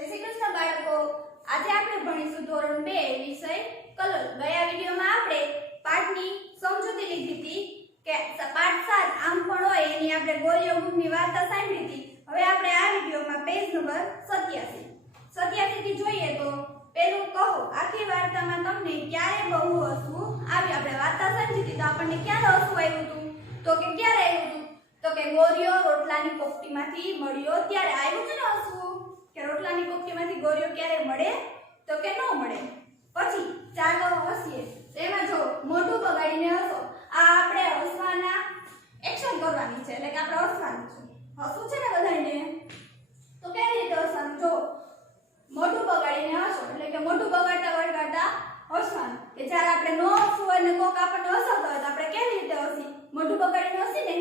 જય શ્રી કૃષ્ણ બાળકો, આજે આપણે ભણીશું ધોરણ 2 વિષય કલર। ગયા વિડિયોમાં આપણે પાઠની સમજૂતી લીધી હતી કે પાઠ 7 આમ પણ હોય એની આપણે ગોરીઓ ગુણની વાર્તા સાંભળી હતી। હવે આપણે આ વિડિયોમાં પેજ નંબર 87 થી જોઈએ તો પેલું કહો આખી વાર્તામાં તમને ક્યારે બહુ હસવું આવ્યું। આપણે વાર્તા સમજી હતી તો આપણને ક્યારે હસવું આવ્યું હતું? તો કે ક્યારે આવ્યું હતું? તો કે ગોરીઓ રોટલાની પોપટીમાંથી મળ્યો ત્યારે આવ્યું છે ને હસવું કે રોટલાની પોપટીમાંથી ગોરીઓ ક્યારે મળે? તો કે ન મળે। પછી ચાલો હસીએ। એમાં જો મોઢું બગાડીને હસો। આ આપણે હસવાના એક્શન કરવાની છે, એટલે કે આપણે હસવાનું છે, હસવું છે ને બધાને। તો કેવી રીતે હસવાનું? જો મોઢું બગાડીને હસો એટલે કે મોઢું બગાડતા હસવાનું। કે જ્યારે આપણે નો હસવું હોય ને કોક આપણને હસાવતો હોય તો આપણે કેવી રીતે હસી? મોઢું બગાડીને હસી ને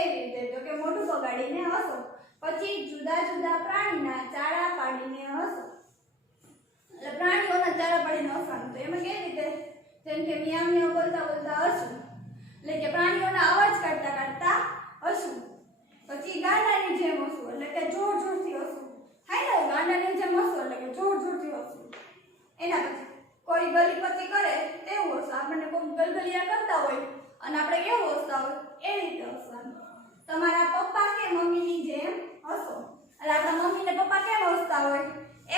એવી રીતે। તો કે મોઢું બગાડીને હસો। પછી જુદા જુદા પ્રાણીના ચાળા પાડીને હસો। એટલે પ્રાણીઓના ચાળા પાડીને હસવાનું। તો એમાં કેવી રીતે? જેમ કે મિયાવ મિયાવ બોલતા બોલતા હસવું, એટલે કે પ્રાણીઓના અવાજ કાઢતા હસવું। પછી ગાંડાની જેમ હસવું એટલે કે જોર જોરથી હસવું। થાય ને ગાંડાની જેમ હસવું એટલે કે જોર જોરથી હસવું। એના પછી કોઈ ગલીપતિ કરે તેવું હસવું। આપણને કોઈ ગલગલિયા કરતા હોય અને આપણે કેવું હસતા હોય એવી રીતે હસવાનું। તમારા પપ્પા કે મમ્મીની જેમ હસો એટલે આપણા મમ્મી ને પપ્પા કેમ હસતા હોય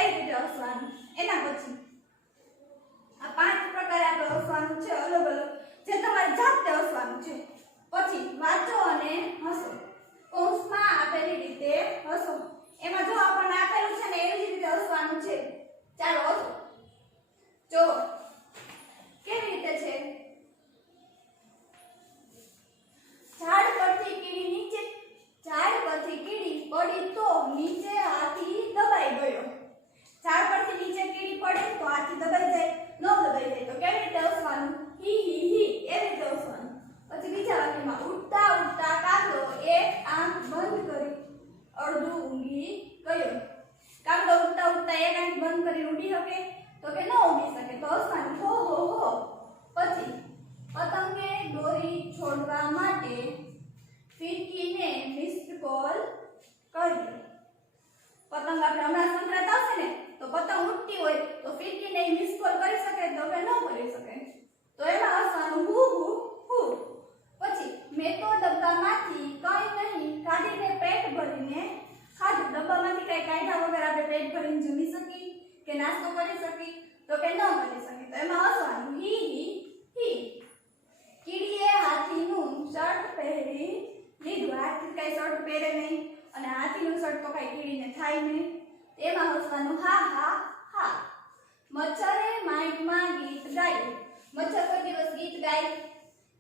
એવી રીતે હસવાનું। એના પછી આ 5 પ્રકારે આપણે હસવાનું છે, અલગ અલગ, જે તમારી જાતે હસવાનું છે। પછી વાંચો અને હસો। કૌંસમાં આપેલી રીતે હસો। એમાં જો આપણને આપેલું છે ને એવી જ રીતે હસવાનું છે। ચાલો હસો। જો કેવી રીતે છે? ઝાડ પરથી કીડી પડી તો નીચે હાથી દબાઈ ગયો। ઝાડ પરથી નીચે કીડી પડે તો હાથી દબાઈ જાય? ન દબાઈ જાય। તો કેવી રીતે હસવાનું? હી હી હી એવી રીતે હસવાનું। પછી બીજા વાક્યમાં ઉડતા ઉડતા કાગડો એક આંખ બંધ કરી અડધું ઊંઘી ગયો। કાગડો ઉડતા ઉડતા એક આંખ બંધ કરી ઉડી શકે? તો કે ન ઉડી શકે। તો હસવાનું હો હો હો। પછી પતંગે દોરી છોડવા માટે ફિરકીને મિસ્ડ કોલ કર્યો। પતંગ આપણે હમણાં સંક્રાંત આવશે ને તો પતંગ ઉડતી હોય તો ફિરકીને મિસ કોલ કરી શકે? તો કે ન કરી શકે। તો એમાં હસવાનું હુ હુ હુ। પછી મેં તો ડબ્બામાંથી કંઈ નહીં કાઢીને પેટ ભરીને ખાધું। ડબ્બામાંથી કંઈ કાઢ્યા વગર આપણે પેટ ભરીને જમી શકી કે નાસ્તો કરી શકી? તો કે ન કરી શકી। તો એમાં હસવાનું હી હી હી। કીડીએ હાથીનું શર્ટ પહેરી લીધું। હાથી કઈ શર્ટ પહેરે નહીં અને હાથીનું શર્ટ તો કઈ કીડીને થાય નહીં। એમાં હસવાનું હા હા હા। મચ્છરે માઇકમાં ગીત ગાયું। મચ્છર કોઈ દિવસ ગીત ગાય?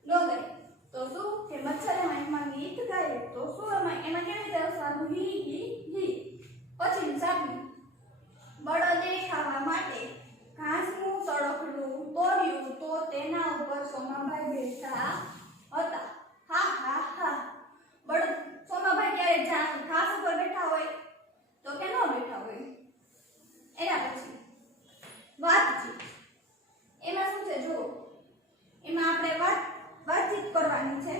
ન ગાય। તો શું કે મચ્છરે માઇકમાં ગીત ગાયું તો શું એમાં કેવી રીતે હસવાનું? હી હી હી। પછી સાબુ બળદે ખાવા માટે ઘાસનું તડકડું તોડ્યું તો તેના ઉપર સોમાભાઈ બેઠા હતા। હા હા હા। બળદ સોમાભાઈ ક્યારે ઘાસ ઉપર બેઠા હોય? તો કે ન બેઠા હોય। એના પછી વાતચીત। એમાં શું છે? જો એમાં આપણે વાતચીત કરવાની છે,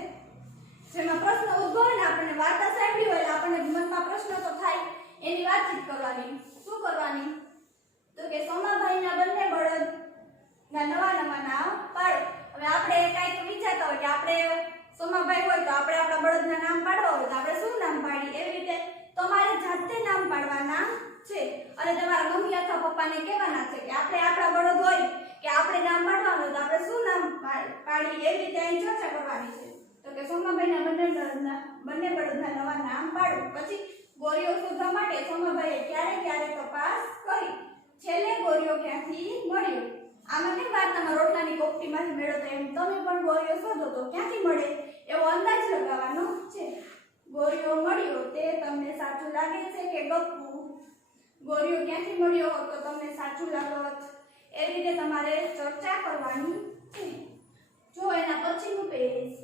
જેમાં પ્રશ્ન ઉદ્ભવે ને આપણને વાર્તા સાંભળી હોય આપણને મનમાં પ્રશ્ન તો થાય, એની વાતચીત કરવાની। શું કરવાની? તો કે સોમાભાઈના બંને બળદના નવા નવા નામ પાડો। હવે આપણે કાંઈક વિચારતા હોય કે આપણે સોમાભાઈ હોય તો આપણે આપણા બળદના નામ પાડવા હોય તો આપણે શું નામ પાડીએ? એવી રીતે તમારે જાતે નામ પાડવાના છે અને તમારા મમ્મી અથવા પપ્પાને કહેવાના છે કે આપણે આપણા બળદ હોય કે આપણે નામ પાડવાનું હોય તો આપણે શું નામ પાડીએ? એવી રીતે અહીં ચર્ચા કરવાની છે। તો કે સોમાભાઈના બંને બળદના નવા નામ પાડો। પછી ગોરીઓ શોધવા માટે સોમાભાઈએ ક્યારે તપાસ કરી। છેલ્લે ગોરીઓ ક્યાંથી મળ્યો? આમાં કેમ વાર્તામાં રોટલાની પોપટીમાંથી મેળવ્યો? તો એમ તમે પણ ગોરીઓ શોધો તો ક્યાંથી મળે એવો અંદાજ લગાવવાનો છે। ગોરીઓ મળ્યો તે તમને સાચું લાગે છે કે ગપ્પુ? ગોરીઓ ક્યાંથી મળ્યો હોત તો તમને સાચું લાગત? એવી રીતે તમારે ચર્ચા કરવાની છે। જો એના પછીનું પેજ,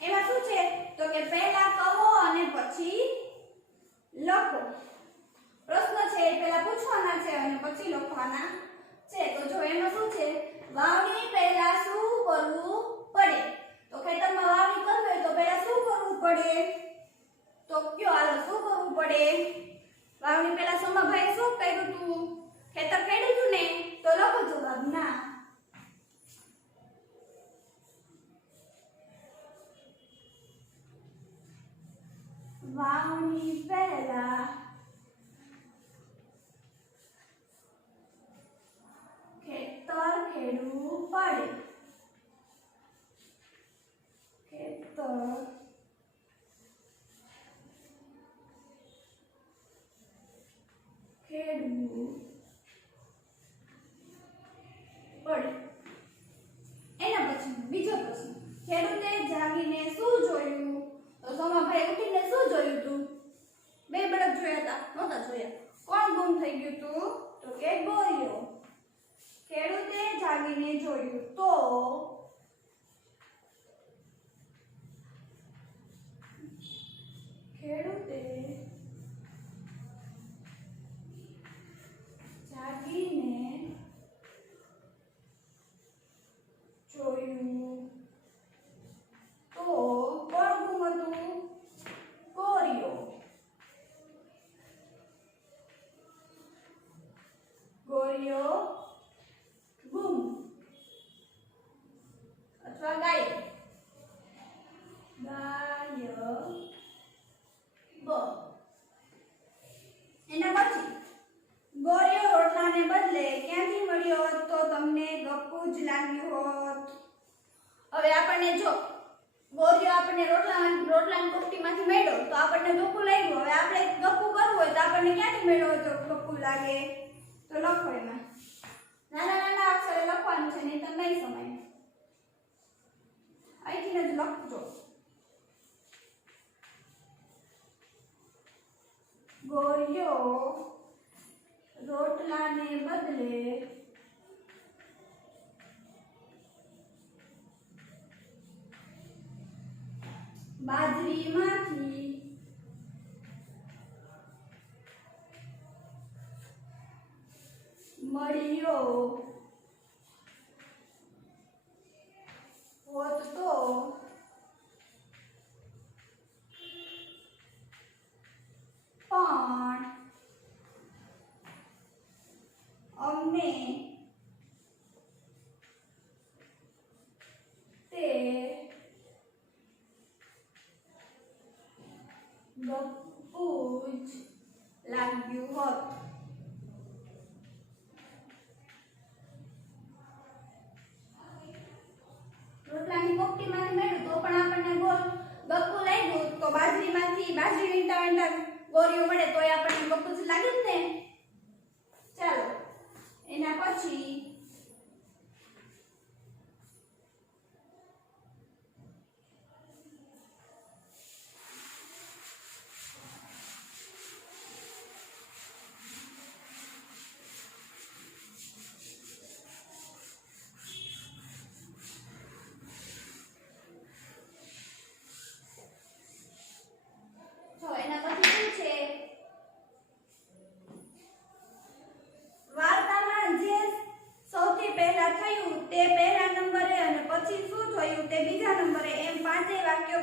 એમાં શું છે? તો કે પહેલા કહો અને પછી લખો। પ્રશ્ન છે એ પહેલા પૂછવાના છે અને પછી લખવાના છે। તો જો એમાં શું છે? વાવણી પહેલા શું કરવું પડે? તો ખેતરમાં વાવણી કરવી હોય તો પહેલા શું કરવું પડે? તો પડે? વાવણી પહેલા સોમાભાઈએ શું કર્યું હતું? ખેતર ખેડ્યું હતું ને? તો લખો જવાબ ના. વાવણી પહેલા ખેતર ખેડવું પડે. ખેતર ખેડવું પડે. એના પછી બીજો પ્રશ્ન, ખેડૂતે જાગીને શું જોયું? તો સોમાભાઈ ઉઠીને શું જોયું હતું? બે બળદ જોયા હતા? નહોતા જોયા. કોણ ગુમ થઈ ગયું હતું? તો કે ગોરીઓ. ખેડૂતે જાગીને જોયું તો ખેડૂતે જાગીને જોયું તો કોણ ગુમ હતું? ગોરીઓ. ગોરીઓ ગુમ અથવા ગાયબ. ગાયબ. એના પછી ગોરીઓ રોટલાને બદલે ક્યાંથી મળ્યો હોત તો તમને ગપ્પુ જ લાગ્યું હોત. હવે આપણને જો ગોરીઓ આપણને રોટલાની કોપટીમાંથી મળ્યો તો આપણને ગપ્પુ લાગ્યું. હવે આપણે ગપ્પુ કરવું હોય તો આપણને ક્યાંથી મળ્યો હોય તો ગપ્પુ લાગે? તો લખો એમાં નાના નાના અક્ષરે લખવાનું છે, નહીં તો નહીં સમય. અહીંથી જ લખજો. ગોરીઓ રોટલાને બદલે બાજરીમાંથી મળ્યો હોત તો પણ અમને તે ગપ્પુ જ લાગ્યું હોત. રોટલાની કોપટીમાંથી મળ્યું તો પણ આપણને ગપ્પુ લાગ્યું. તો બાજરી વીણતા વીણતા ગોરીઓ મળે તો આપણને ગપ્પુ જ લાગે ને. ચાલો એના પછી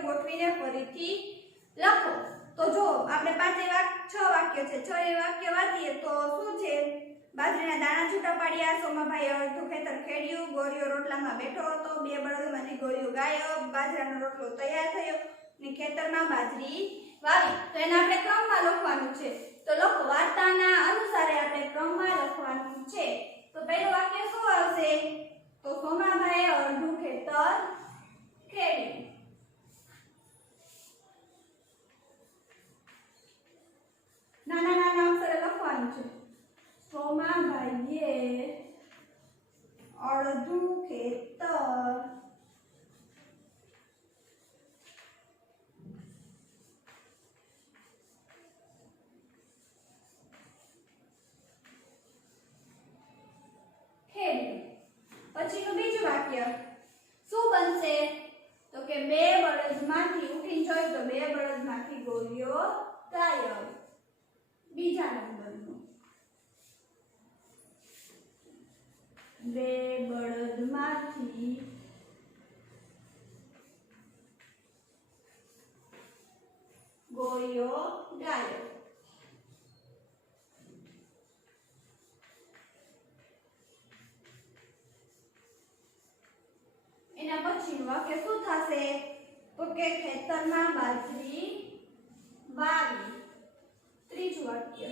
ગોઠવીને ફરીથી લખો. તો જો આપણે 6 વાક્ય છે. 6 વાક્ય વાંચીએ તો શું છે? બાજરીના દાણા છૂટા પાડ્યા, સોમાભાઈ અડધું ખેતર ખેડ્યું, ગોરીઓ રોટલામાં બેઠો હતો, 2 બળદમાંથી ગોરીઓ ગાયબ, બાજરાનો રોટલો તૈયાર થયો ને ખેતરમાં બાજરી વાવી. તો એને આપણે ક્રમમાં લખવાનું છે. તો લખો. વાર્તાના અનુસારે આપણે ક્રમમાં લખવાનું છે. તો પહેલું વાક્ય શું આવશે? તો સોમાભાઈએ અડધું ખેતર ખેડ્યું. નાના નાના અક્ષરે લખવાનું છે. સોમાભાઈએ અડધું ખેતર ખેડ્યું. પછીનું બીજું વાક્ય શું બનશે? તો કે 2 બળદમાંથી ઉઠીને જોયું તો 2 બળદમાંથી ગોરીઓ ગાયબ. બીજા નંબરનું 2 બળદમાંથી ગોરીઓ ગાયબ. થશે? તો કે ખેતરમાં બાજરી વાવી. ત્રીજું વાક્ય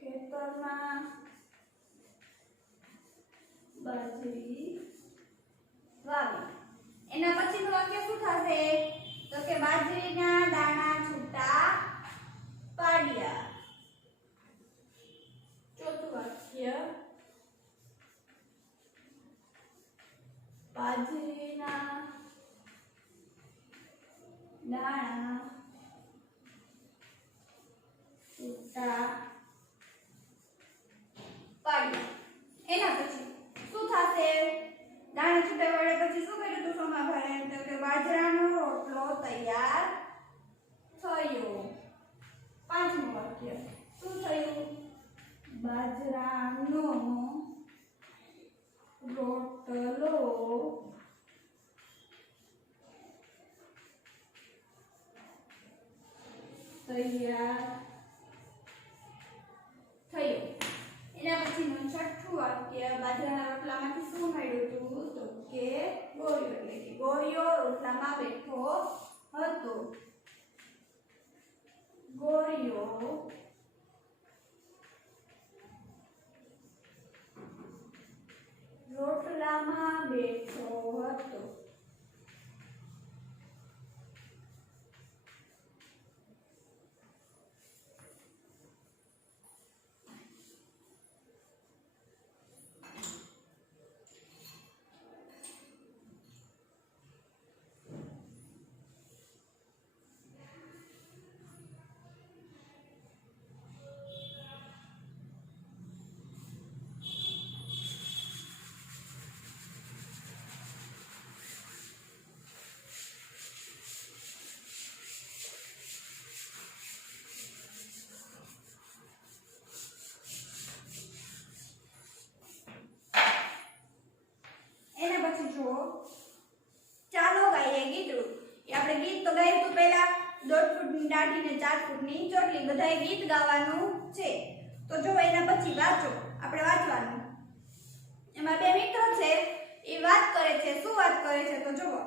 ખેતરમાં બાજરી વાવી. એના પછીનું વાક્ય શું થશે? તો કે બાજરીના દાણા છૂટા પાડ્યા. ચોથું વાક્ય બાજરીના દાણા છૂટા પાડ્યા. એના પછી શું થશે? દાણા છૂટા પાડ્યા પછી શું કર્યું તું સોમાભાઈ? તો કે બાજરાનો રોટલો તૈયાર થયો. પાંચમું વાક્ય શું થયું? બાજરાનો રોટલો તૈયાર થયો. એના પછીનું છઠ્ઠું વાક્ય બાજરાના રોટલામાંથી શું મળ્યું હતું? તો કે ગોળીઓ, એટલે કે ગોળીઓ રોટલામાં બેઠો હતો. ગોળીઓ રોટલામાં બેઠો હતો. ચાલો ગાઈએ ગીતડું. આપણે ગીત તો ગાયું હતું પહેલા 1.5 ફૂટની દાઢી ને 4 ફૂટની ચોટલી, બધાએ ગીત ગાવાનું છે. તો જો એના પછી વાંચો, આપણે વાંચવાનું. એમાં બે મિત્રો છે, એ વાત કરે છે. શું વાત કરે છે? તો જુઓ,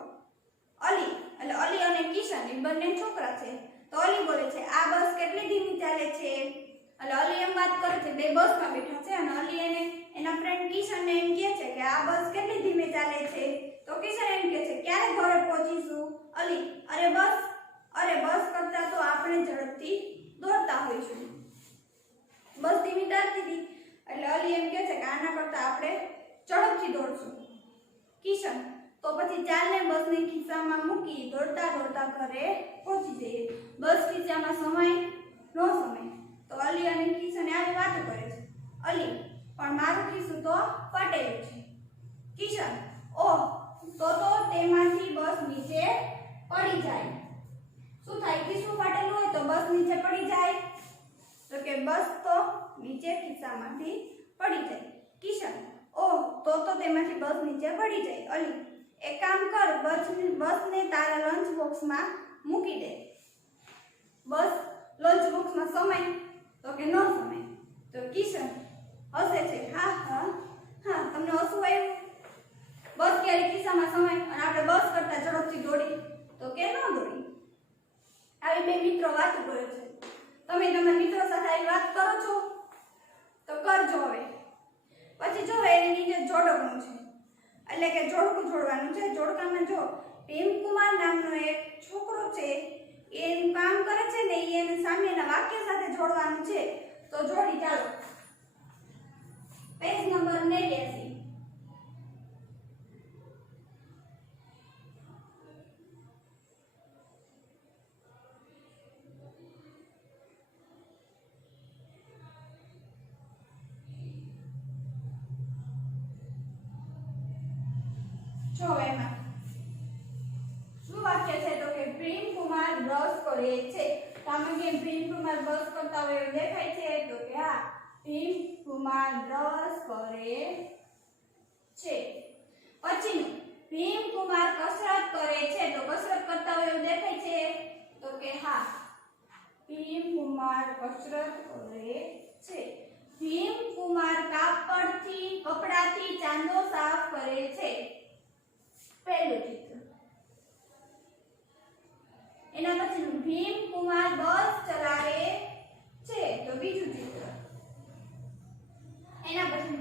અલી એટલે અલી અને કિશન એ બંને છોકરા છે. તો અલી બોલે છે આ બસ કેટલી ધીમી ચાલે છે? એટલે અલી એમ વાત કરે છે, બે બસમાં બેઠા છે અને અલી એને એના ફ્રેન્ડ કિશનને એમ કહે છે કે આ બસ કેટલી ધીમે ચાલે છે? તો કિશન એમ કહે છે ક્યારે ઘરે પહોંચીશું? અલી અરે બસ કરતા તો આપણે ઝડપથી દોડતા હોઈશું. બસ ધીમી ચાલતી હતી એટલે અલી એમ કહે છે કે આના કરતા આપણે ઝડપથી દોડશું. કિશન તો પછી ચાલને બસને ખિસ્સામાં મૂકી દોડતા દોડતા ઘરે પહોંચી જઈએ. બસ ખિસ્સામાં સમાય નો સમાય. તો અલી અને કિશન આ વાતો કરે છે. અલી પણ મારું ખિસ્સું તો ફાટેલું છે. કિશન ઓહ, તો તેમાંથી બસ નીચે પડી જાય. શું થાય? ખિસ્સું ફાટેલું હોય તો બસ નીચે પડી જાય? તો કે બસ તો નીચે ખિસ્સામાંથી પડી જાય. કિશન ઓહ, તો તેમાંથી બસ નીચે પડી જાય. અલી એક કામ કર, બસને તારા લંચ બોક્સમાં મૂકી દે. બસ લંચ બોક્સમાં સમાય? તો કે ન સમાય. તો કિશન હસે છે. હા તમને હસવું આવ્યું? બસ ક્યારે ખિસ્સામાં સમાય અને આપણે બસ કરતા ઝડપથી દોડી? તો કે ન દોડી. આવી બે મિત્રો વાતો કરે છે. તમે તમારા મિત્રો સાથે આવી વાત કરો છો? તો કરજો. હવે પછી જો એની નીચે જોડકનું છે, એટલે કે જોડકું જોડવાનું છે. જોડકામાં જો ભીમકુમાર નામનો એક છોકરો છે, એનું કામ કરે છે ને એને સામેના વાક્ય સાથે જોડવાનું છે. તો જોડી ચાલો. Page number 89. જો એમાં શું વાક્ય છે? તો કે ભીમકુમાર બ્રશ કરે છે. તો આમાં કે ભીમકુમાર બ્રશ કરતા હોય એવું દેખાય છે? તો કે હા, ભીમકુમાર બ્રશ કરે છે. પછીનું ભીમકુમાર કસરત કરે છે. તો કસરત કરતા હોય એવું દેખાય છે? તો કે હા, ભીમકુમાર કસરત કરે છે. ભીમકુમાર કપડા ચાંદો સાફ કરે છે. પહેલું ચિત્ર. એના પછી ભીમ કુમાર બસ ચલાવે છે તો બીજું ચિત્ર. એના પછી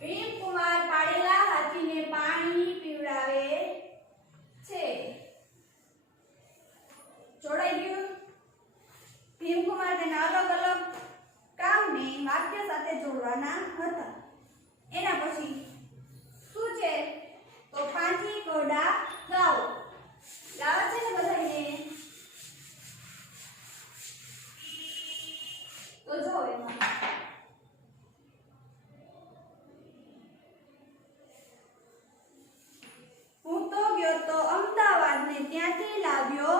ભીમ કુમાર પાડેલા હાથીને પાણી પીવડાવે છે. જોડાઈ ગયું. ભીમ કુમાર તેના અલગ અલગ કામને વાક્ય સાથે જોડવાના હતા. એના પછી શું છે તો પાંચી ઘોડા ગાઓ. ગાવા છે ને બધાને? તો જો એમાં હું તો ગયો તો અમદાવાદ ને ત્યાંથી લાવ્યો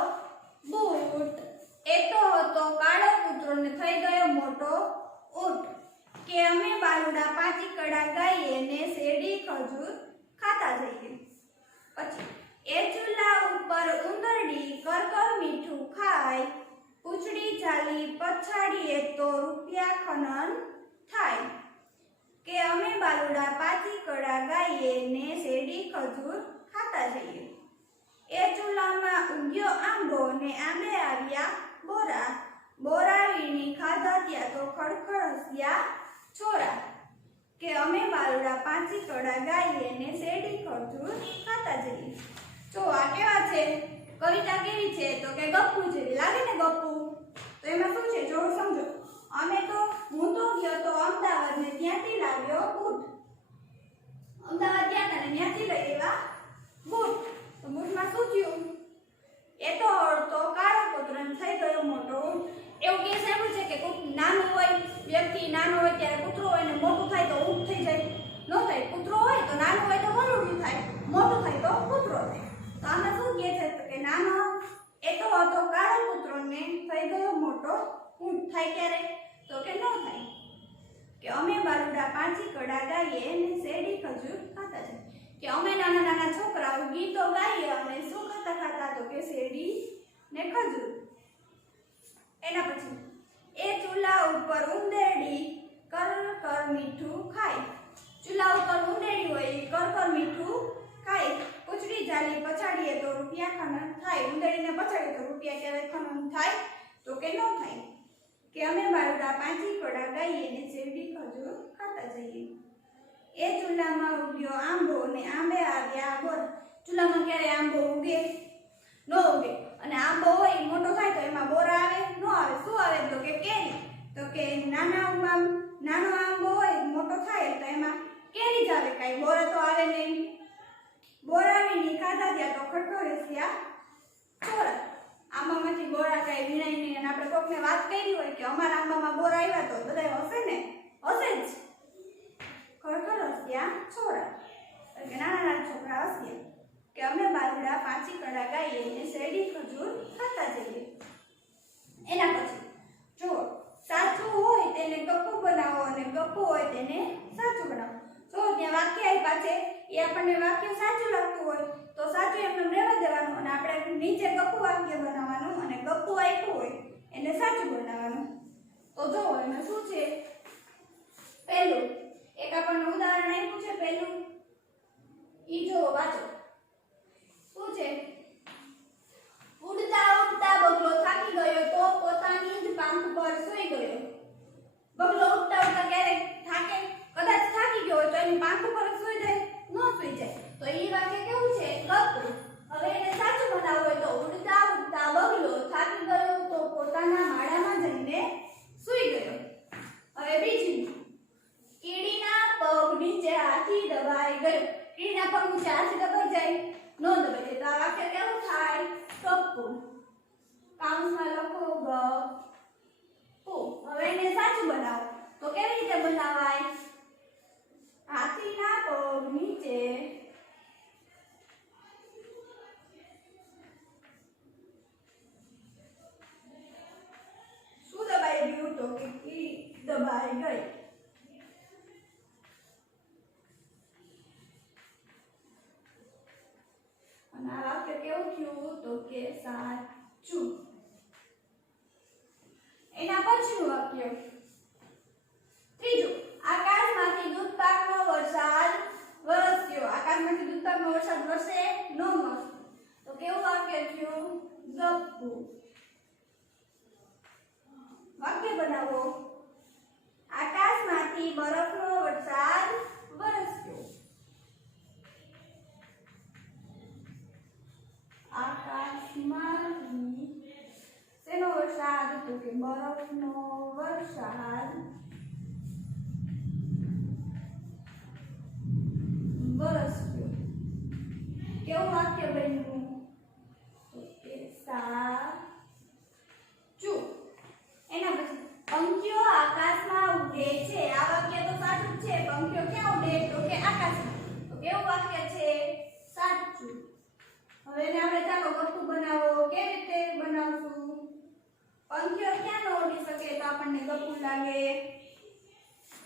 બૂટ. એ તો હતો કાળો કૂતરો ને થઈ ગયો મોટો ઊંટ. કે અમે બાલુડા પાંચી કડા ગાઈએ ને શેરડી ખજૂર ખાતા જઈએ. પછી એ ચૂલા ઉપર ઉંદરડી કર મીઠું ખાય. પૂંછડી ચાલી પછાડીએ તો રૂપિયા ખનન થાય. કે અમે બાલુડા પાંચી કડા ગાઈએ ને શેરડી ખજૂર ખાતા જઈએ. એ ચૂલામાં ઉગ્યો આંબો ને આંબે આવ્યા બોરા. બોરા વીણી ખાધા ત્યાં તો ખડખડ હસ્યા છોરા. કે અમે બાલુડા પાંચી કડા ગાઈએ ને શેરડી ખજૂર ખાતા જઈએ. તો આ કેવા છે? કવિતા કેવી છે? તો કે ગપ્પુ જેવી લાગે ને ગપ્પુ. તો એમાં શું છે જો સમજો. હું તો ગયો તો અમદાવાદ ને ત્યાંથી લાવ્યો બૂટ. અમદાવાદ ગયા હતા ને ત્યાંથી લઈ આવ્યા બૂટ. તો બૂટમાં શું થયું? એ તો હળતો કાળો કૂતરો થઈ ગયો મોટો ઊંટ. એવું કે સાંભળ્યું છે કે કોઈક નાનું હોય, વ્યક્તિ નાનો હોય ત્યારે કૂતરો હોય ને મોટું થાય તો ઊંટ થઈ જાય? ન થાય. કૂતરો હોય તો નાનું હોય તો ગરુડિયું થાય, મોટું થાય તો કૂતરો થાય. તો આમાં શું કહે છે તો કે નાનો એ તો હતો કાળો કૂતરો ને થઈ ગયો મોટો ઊંટ. થાય ક્યારે? તો કે ન થાય. કે અમે બાલુડા પાંચી કડા ગાઈએ ને શેરડી ખજૂર ખાતા છે. કે અમે નાના નાના છોકરાઓ ગીતો ગાઈએ અને શું ખાતા ખાતા તો કે શેરડી ને ખજૂર. એના પછી એ ચૂલા ઉપર ઉંદેડી કર મીઠું ખાય. ચૂલા ઉપર ઉંદેડી હોય કર મીઠું ખાય. પૂંછડી જાલી પછાડીએ તો રૂપિયા ખનન થાય. ઉંદેડીને પછાડીએ તો રૂપિયા ક્યારે ખનન થાય? તો કે ન થાય. કે અમે બાલુડા પાંચી કડા ગાઈએ ને શેરડી ખજૂર ખાતા જઈએ. એ ચૂલામાં ઉગ્યો આંબો ને આંબે આવ્યા બોર. ચૂલામાં ક્યારે આંબો ઉગે? ન ઉગે. અને આંબો હોય મોટો થાય તો એમાં બોર આવે? ન આવે. શું આવે? તો કે કેરી. તો કે નાનો આંબો હોય મોટો થાય તો એમાં કેરી જ આવે, કાંઈ બોર તો આવે નહીં. બોરાવીની ખાધા ત્યાં તો ખડખડ હસ્યા છોરા. આંબામાંથી બોરા કાંઈ વીણાય નહીં. અને આપણે કોકને વાત કરી હોય કે અમારા આંબામાં બોરા આવ્યા તો બધા હશે ને? હશે જ. ખડખડ હસ્યા છોરા. એટલે નાના નાના છોકરા હસ્યા. કે અમે બાલુડા પાંચી કડા ગાઈએ ને શેરડી ખજૂર ખાતા જઈએ. એના પછી જો સાચું હોય તેને ગપ્પુ બનાવો અને ગપ્પુ હોય તેને સાચું બનાવો. જો ત્યાં વાક્ય આપ્યા છે એ આપણને વાક્ય સાચું લાગતું હોય તો સાચું એમને રહેવા દેવાનું અને આપણે નીચે ગપ્પુ વાક્ય બનાવવાનું અને ગપ્પુ આપ્યું હોય એને સાચું બનાવવાનું. તો જો એમાં શું છે? પહેલું એક આપણને ઉદાહરણ આપ્યું છે. પહેલું ઈ જો વાંચો. શું છે? ઉડતા ઉડતા બગલો થાકી ગયો તો પોતાની જ પાંખ પર સૂઈ ગયો. બગલો ઉડતા ઉડતા ક્યારે થાકે? કદાચ થાકી ગયો હોય તો એની પાંખ ઉપર સૂઈ જાય? ન સૂઈ જાય. તો એ વાક્ય કેવું છે? ગપ્પુ. હવે એને સાચું બનાવવું હોય તો ઉડતા ઉડતા બગલો થાકી ગયો તો પોતાના માળામાં જઈને સૂઈ ગયો. હવે બીજું કીડીના પગ નીચે હાથી દબાઈ ગયો. કીડીના પગ નીચે હાથી દબાઈ જાય? ન દબાઈ જાય. તો આ વાક્ય કેવું થાય? ગપ્પુ. કાઉન્સમાં લખો ગપ્પુ. હવે એને સાચું બનાવો તો કેવી રીતે બનાવાય? હાથીના પગ નીચે શું દબાઈ ગયું? તો કે કીડી દબાઈ ગઈ. અને આ વાક્ય કેવું થયું? તો કે સાચું. એના પછીનું વાક્ય ત્રીજું આકાશમાંથી દૂધ પાકનો વરસાદ વરસાદ વરસે ન વરસે તો કેવું વાક્ય થયું? ગપ્પુ. વાક્ય બનાવો. આકાશમાંથી બરફનો વરસાદ વરસ્યો. આકાશમાંથી શેનો વરસાદ? તો કે બરફનો વરસાદ વરસ્યો. કેવું વાક્ય બન્યું? તો કે સાચું. એના પછી પંખીઓ આકાશમાં ઉડે છે. આ વાક્ય તો સાચું જ છે. પંખીઓ ક્યાં ઉડે? તો કે આકાશમાં. તો કેવું વાક્ય છે? સાચું. હવે એને આપણે ચાલો ગપ્પુ બનાવો. કેવી રીતે બનાવશું? પંખીઓ ક્યાં ન ઉડી શકે તો આપણને ગપ્પુ લાગે?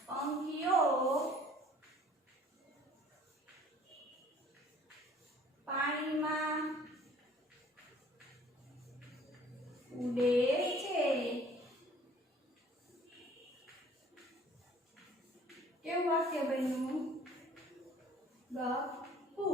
પંખીઓ પાણીમાં ઉડે છે. કેવું વાક્ય બન્યું? ગપ્પુ.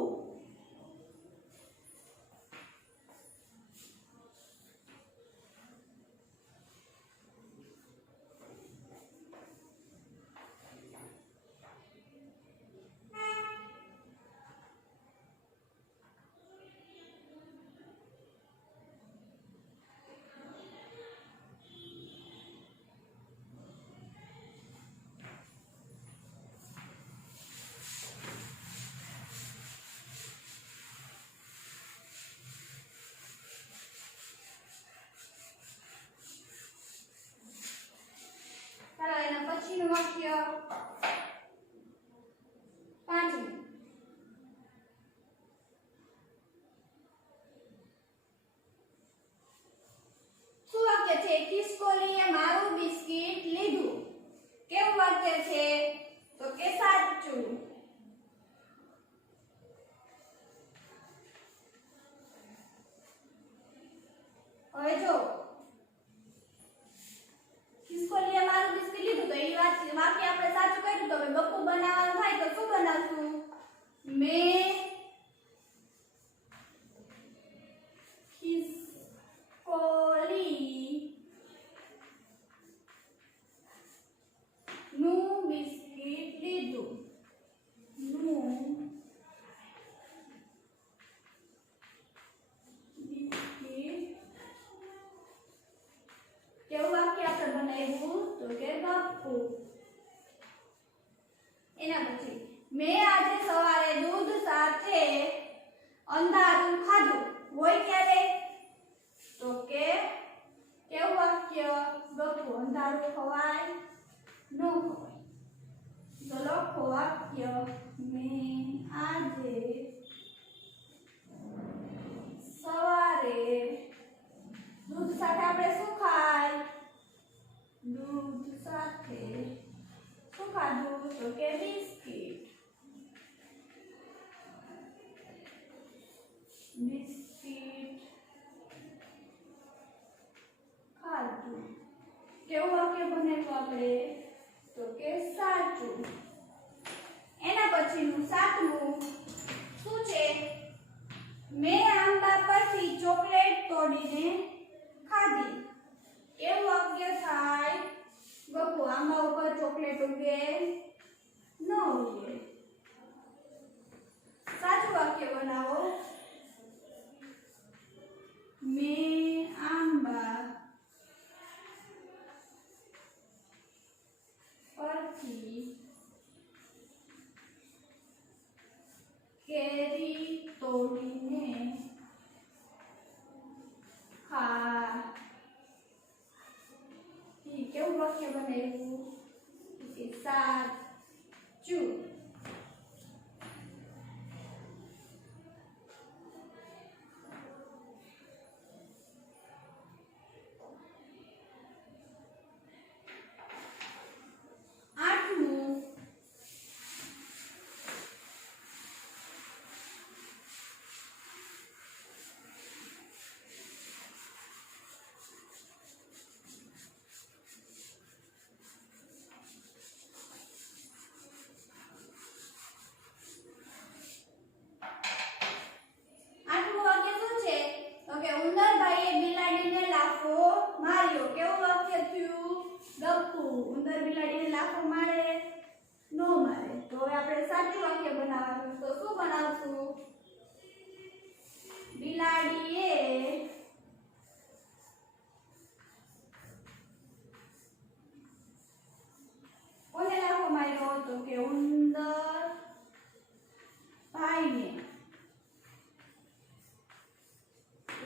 પછીનું વાક્ય પાંચમું. શું વાક્ય છે? ખિસકોલીએ મારું બિસ્કિટ લીધું. કેવું વાક્ય છે? તો કે સાચું. હવે જો ખિસકોલીએ મારું બિસ્કિટ લીધું તો એ વાક્ય આપણે સાચું કર્યું. તો હવે ગપ્પુ બનાવવાનું થાય તો શું બનાવશું? મેં ખિસકોલી નું બિસ્કિટ લીધું. નું બિસ્કિટ. કેવું વાક્ય આપણે બનાવ્યું? તો કે ગપ્પુ. એના પછી મેં આજે સવારે દૂધ સાથે અંધારું ખાધું. હોય ક્યારે? તો કે કેવું વાક્ય? ગપ્પુ. અંધારું ખવાય? ન ખવાય. તો લખો વાક્ય મેં આજે સવારે દૂધ સાથે આપણે શું ખાય? દૂધ સાથે શું ખાધું? તો કે બિસ્કિટ. બિસ્કિટ ખાધું. કેવું વાક્ય બનાવ્યું આપણે? તો કે સાચું. એના પછીનું સાતમું શું છે? મેં આંબા પરથી ચોકલેટ તોડીને ખાધી. કેવું વાક્ય થાય? ગપ્પુ. આંબા ઉપર ચોકલેટ ઉગે? ન ઉગે. સાચું વાક્ય બનાવો. મેં આંબા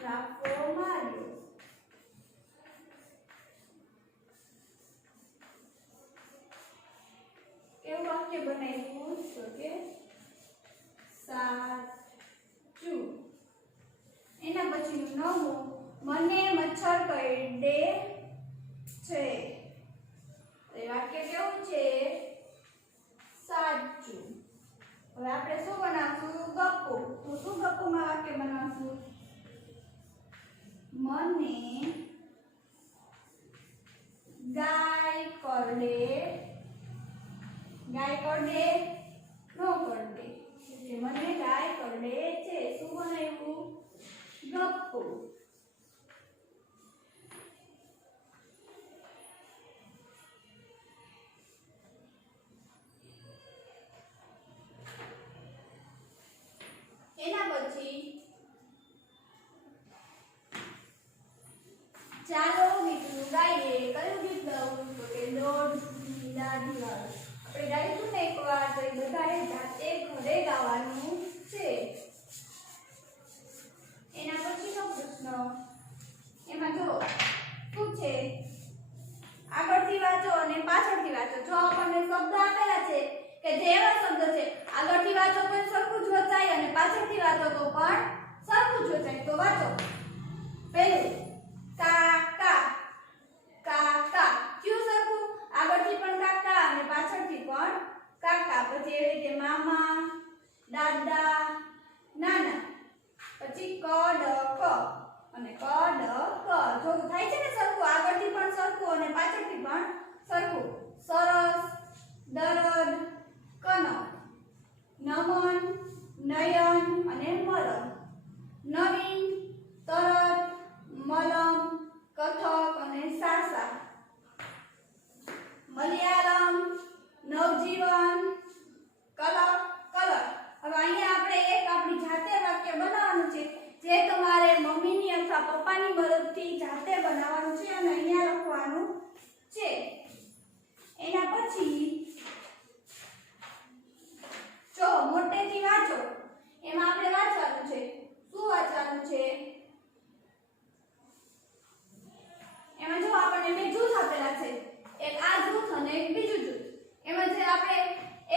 લાફો માર્યો. કેવું વાક્ય બનાવ્યું તો કે સાચું. એના પછીનું નવમું, મને મચ્છર કરડે છે. તો એ વાક્ય કેવું છે? સાચું. હવે આપણે શું બનાવશું? ગપ્પુ. તો શું ગપ્પુમાં વાક્ય બનાવશું? મને ગાય કરડે. ગાય કરડે નો કરડે. એટલે મને ગાય કરડે છે. શું બનાવ્યું? ગપ્પુ. એના પછી ચાલો ગીતનું ગાઈએ. કયું ગીત ગાવું? તો કે દોઢી દાઢી વાળું. આપણે ગાઈશું ને એકવાર તો એ બધાએ જાતે ઘરે ગાવાનું છે. એના પછીનો પ્રશ્ન, એમાં જો શું છે? આગળથી વાંચો અને પાછળથી વાંચો. જો આપણને શબ્દ આપેલા છે કે જે એવા શબ્દ છે આગળથી વાંચો તો સરખું જ વચાય અને પાછળથી વાંચો તો પણ સરખું જ વચાય. તો વાંચો. પહેલું કાકા. કાકા ક્યું સરખું? આગળથી પણ કાકા અને પાછળથી પણ કાકા. પછી એવી રીતે મામા, દાદા, નાના. પછી કડક અને કડક. જો થાય છે ને સરખું, આગળથી પણ સરખું અને પાછળથી પણ સરખું. સરસ, દરદ, કનક, નમન, નયન અને મરમ. નવીન, તરત, મલમ, કથક અને સાસા. મલયાલમ, નવજીવન, કલક, કલર. હવે અહીંયા આપણે એક આપણી જાતે વાક્ય બનાવવાનું છે જે તમારે મમ્મીની અથવા પપ્પાની મદદથી જાતે બનાવવાનું છે અને અહીંયા લખવાનું છે. એના પછી જો મોટેથી વાંચો. એમાં આપણે વાંચવાનું છે. શું વાંચવાનું છે? એમાં જો આપણને બે જૂથ આપેલા છે. એક આ જૂથ અને એક બીજું જૂથ. એમાં જે આપણે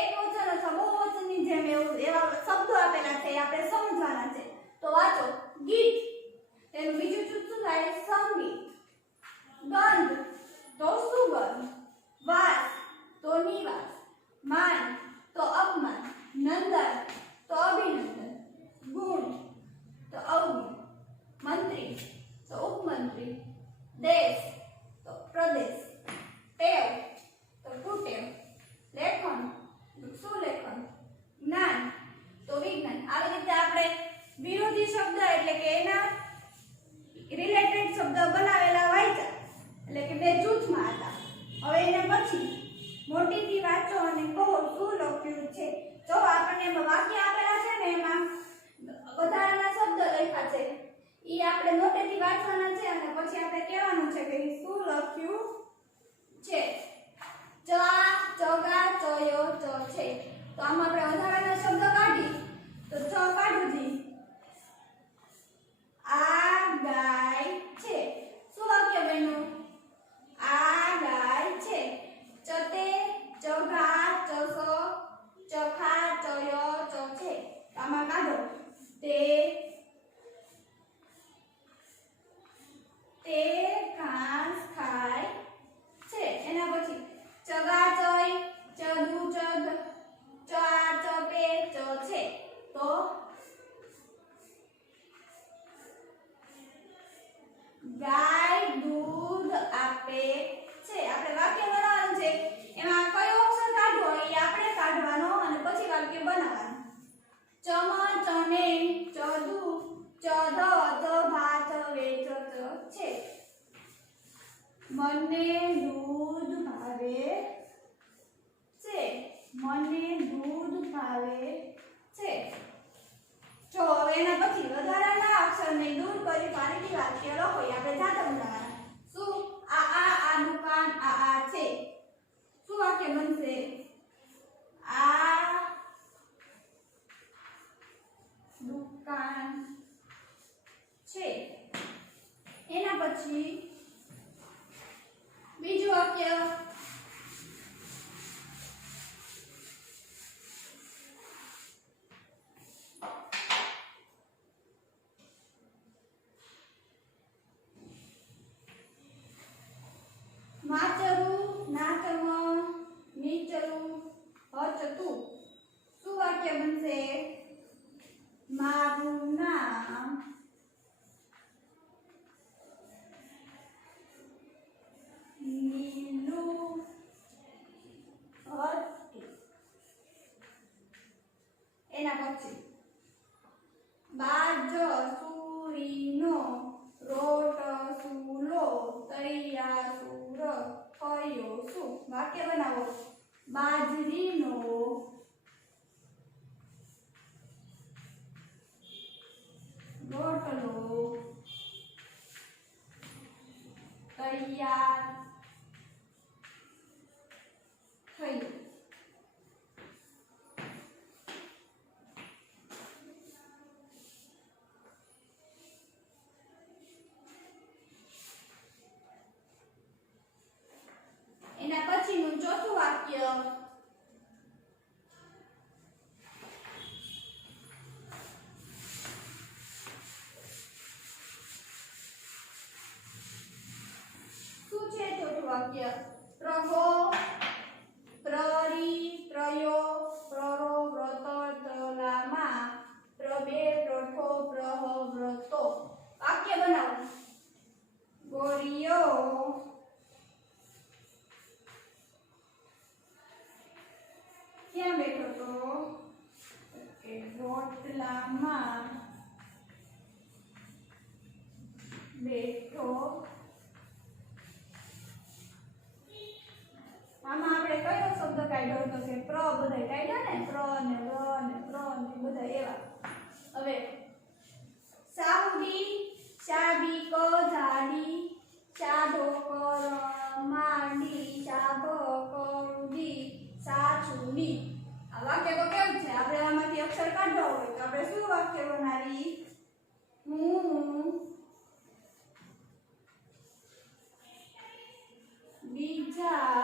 એક વચન અથવા બહુવચનની જેમ એવા શબ્દો આપેલા છે આપણે સમજવાના છે. તો વાંચો. ગીત. તેનું બીજું જૂથ શું થાય? સંગીત. ગંધ તો સુગંધ. વાસ તો નિવાસ. માન તો અપમાન. નંદન તો અભિનંદન. ગુણ તો અવગુણ. મંત્રી તો ઉપમંત્રી. દેશ તો પ્રદેશ. ટેવ તો કુટેવ. લેખન તો સુલેખન. જ્ઞાન તો વિજ્ઞાન. આવી રીતે આપણે વિરોધી શબ્દ એટલે કે એના રિલેટેડ શબ્દ બનાવેલા વાંચ્યા. એટલે કે બે જૂથમાં હતા. હવે એના પછી મોટીથી વાંચો અને કહો શું લખ્યું છે. જો આપણને એમાં વાક્ય આપેલા છે ને એમાં વધારાના શબ્દ લખ્યા છે. ઈ આપણે મોટેથી વાંચવાના છે અને પછી આપણે કહેવાનું છે કે શું લખ્યું છે. ચા, ચગા, ચયો, ચ છે. તો આમાં આપણે વધારાના શબ્દ કાઢી તો ચ કાઢું જી. આ ગાય છે. શું વાક્ય બન્યું? આ ગાય છે. ચતે, ચગા, ચસો, ચખા, ચયો, ચ છે. આમાં કાઢો. તે ઘાસ ખાય છે. એના પછી ચગા, ચય, ચદુ, ચદ, ચા, ચપે, ચ છે. તો ગાય દૂધ આપે છે. આપણે વાક્ય બનાવવાનું છે. એમાં કયો અક્ષર કાઢવો એ આપણે કાઢવાનો અને પછી વાક્ય બનાવવાનું. ચમ, ચને, ચદુ, ચધ, ચભા, ચવે, ચ છે. મને દૂધ ભાવે છે. મને દૂધ ભાવે છે. જો હવે એના પછી વધારાના અક્ષરને દૂર કરી ફરીથી વાક્ય લખો. આપણે જાતે બનાવવાના. શું? આ દુકાન આ છે. શું વાક્ય બનશે? આ દુકાન છે. પછી બીજું વાક્ય માચરું નાચમ નીચરું હચતું શું વાક્ય બનશે મારું નામ નીલું હતું એના પછી બાજ સુરીનો રોટ સુલો તૈયા સુર કયો શું વાક્ય બનાવો બાજરીનો રોટલો તૈયાર થયો એના પછીનું ચોથું વાક્ય શું છે ચોથું વાક્ય પ્રગો પ્રરી પ્રયો પ્રરો વ્રત તલામા પ્રબે પ્રઠો પ્રહ વ્રતો વાક્ય બનાવો ગોરીઓ ક્યાં બેઠો તો કે રોટલામાં બેઠો આમાં આપણે કયો શબ્દ કાઢ્યો હતો કે પ્ર બધા કાઢ્યા ને પ્ર ને ર ને પ્ર ને બધા એવા હવે સાઉડી ચાબી ક જાડી ચાડો કર માંડી ચાબ કરુડી સાચુડી આ વાક્ય તો કેવું છે આપણે આમાંથી અક્ષર કાઢવા હોય તો આપણે શું વાક્ય બનાવી હું બીજા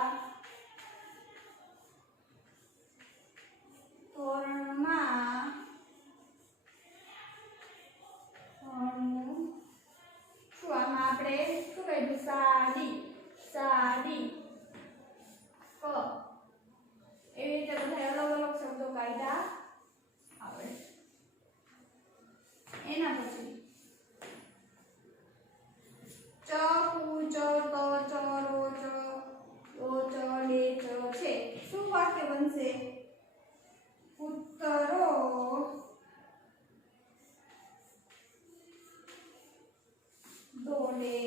ધોરણમાં ભણું છું આમાં આપણે શું કહીશું સાડી સાડી ક એવી રીતે બધા અલગ અલગ શબ્દો કાઢ્યા આવે એના પછી ચ કુ ચ ત ચ રો ચ ઓ ચ ડે ચ છે શું વાક્ય બનશે ઉત્તરો દોડે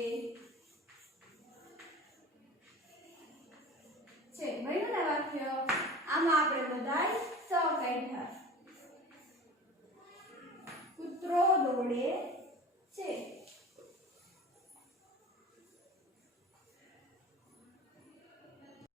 છે બન્યું ને વાક્ય આમાં આપણે બધાય સ કાઢ્યા કૂતરો દોડે